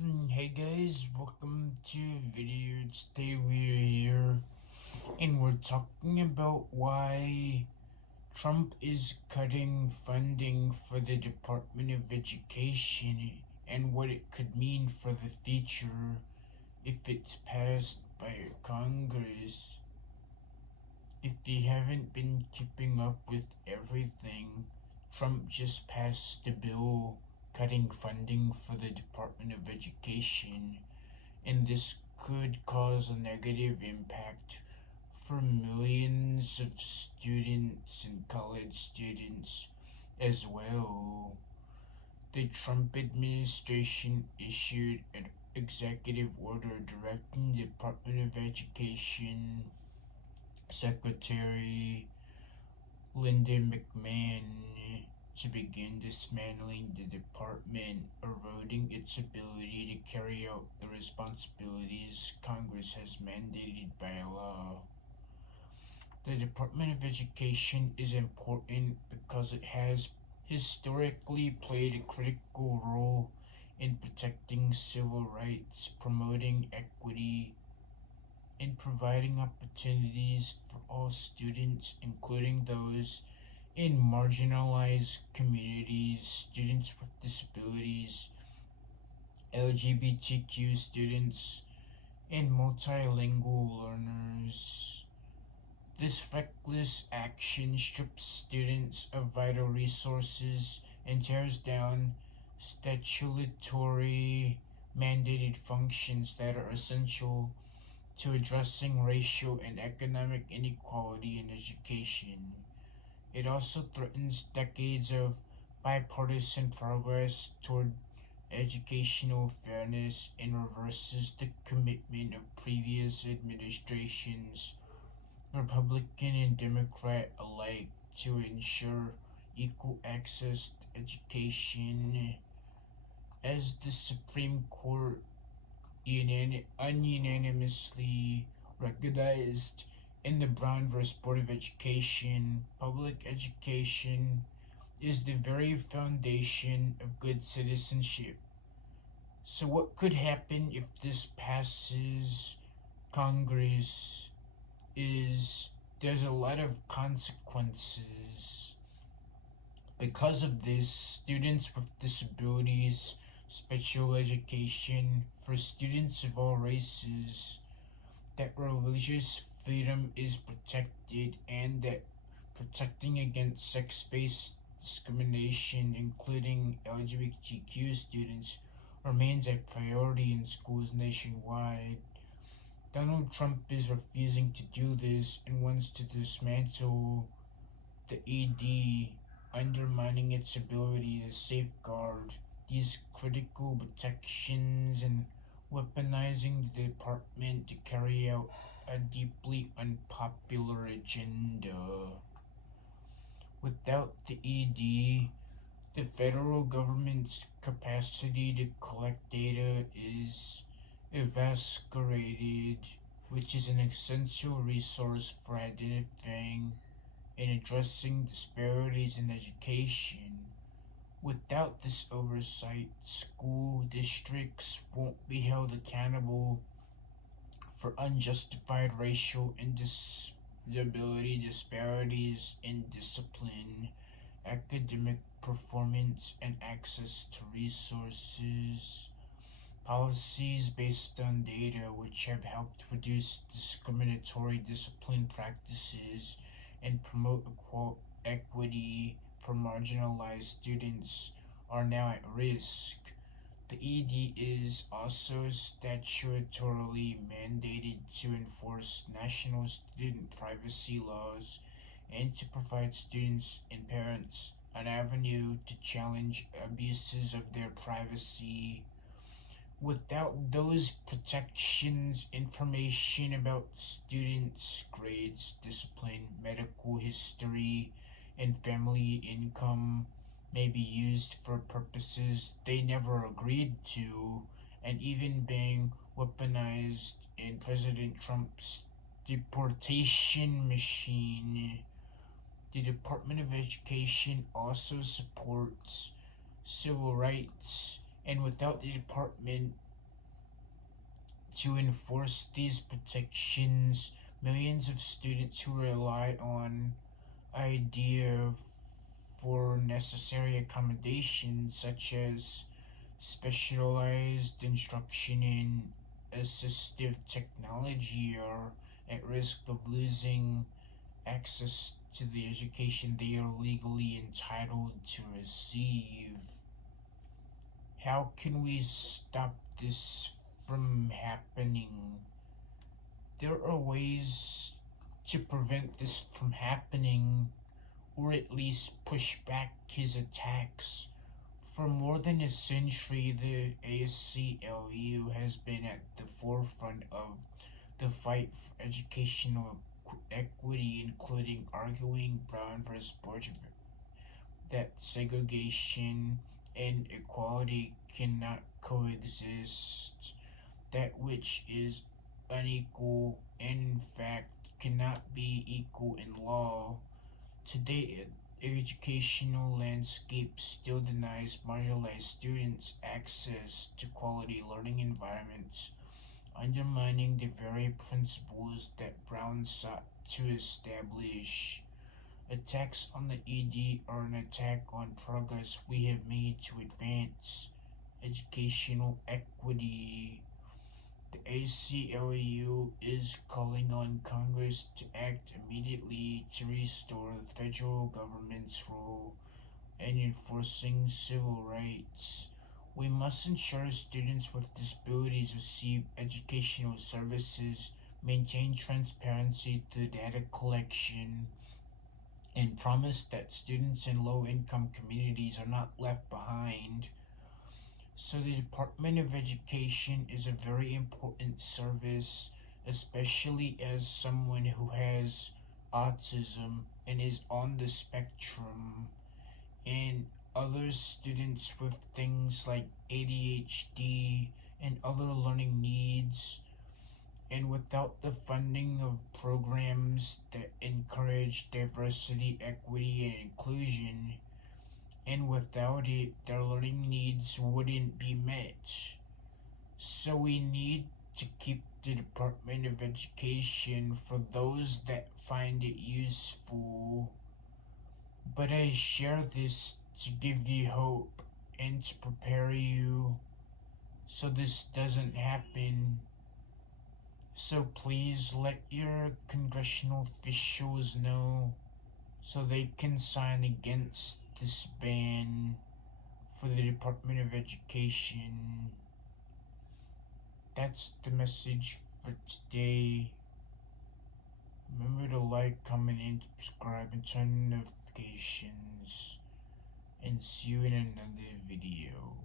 Hey guys, welcome to video. Today we're here and we're talking about why Trump is cutting funding for the Department of Education and what it could mean for the future if it's passed by Congress. If you haven't been keeping up with everything, Trump just passed a bill cutting funding for the Department of Education, and this could cause a negative impact for millions of students and college students as well. The Trump administration issued an executive order directing the Department of Education Secretary Linda McMahon to begin dismantling the department, eroding its ability to carry out the responsibilities Congress has mandated by law. The Department of Education is important because it has historically played a critical role in protecting civil rights, promoting equity, and providing opportunities for all students, including those in marginalized communities, students with disabilities, LGBTQ students, and multilingual learners. This reckless action strips students of vital resources and tears down statutory mandated functions that are essential to addressing racial and economic inequality in education. It also threatens decades of bipartisan progress toward educational fairness and reverses the commitment of previous administrations, Republican and Democrat alike, to ensure equal access to education. As the Supreme Court unanimously recognized in the Brown v. Board of Education, public education is the very foundation of good citizenship. So, what could happen if this passes Congress is there's a lot of consequences. Because of this, students with disabilities, special education for students of all races, that religious freedom is protected, and that protecting against sex-based discrimination, including LGBTQ students, remains a priority in schools nationwide. Donald Trump is refusing to do this and wants to dismantle the ED, undermining its ability to safeguard these critical protections and weaponizing the department to carry out a deeply unpopular agenda. Without the ED, the federal government's capacity to collect data is eviscerated, which is an essential resource for identifying and addressing disparities in education. Without this oversight, school districts won't be held accountable for unjustified racial and disability disparities in discipline, academic performance, and access to resources. Policies based on data which have helped reduce discriminatory discipline practices and promote equity for marginalized students are now at risk. The ED is also statutorily mandated to enforce national student privacy laws and to provide students and parents an avenue to challenge abuses of their privacy. Without those protections, information about students' grades, discipline, medical history, and family income may be used for purposes they never agreed to, and even being weaponized in President Trump's deportation machine. The Department of Education also supports civil rights And without the department to enforce these protections, millions of students who rely on IDEA for necessary accommodations such as specialized instruction in assistive technology are at risk of losing access to the education they are legally entitled to receive. How can we stop this from happening? There are ways to prevent this from happening, or at least push back his attacks. For more than a century, the ACLU has been at the forefront of the fight for educational equity, including arguing Brown versus Board that segregation and equality cannot coexist. That which is unequal, in fact, cannot be equal in law. Today, educational landscape still denies marginalized students access to quality learning environments, undermining the very principles that Brown sought to establish. Attacks on the ED are an attack on progress we have made to advance educational equity. The ACLU is calling on Congress to act immediately to restore the federal government's role in enforcing civil rights. We must ensure students with disabilities receive educational services, maintain transparency through data collection, and promise that students in low income communities are not left behind. So, the Department of Education is a very important service, especially as someone who has autism and is on the spectrum, and other students with things like ADHD and other learning needs. And without the funding of programs that encourage diversity, equity, and inclusion, and without it, their learning needs wouldn't be met. So we need to keep the Department of Education for those that find it useful. But I share this to give you hope and to prepare you so this doesn't happen. So please let your congressional officials know so they can sign against this ban for the Department of Education. That's the message for today. Remember to like, comment, and subscribe and turn on notifications. And see you in another video.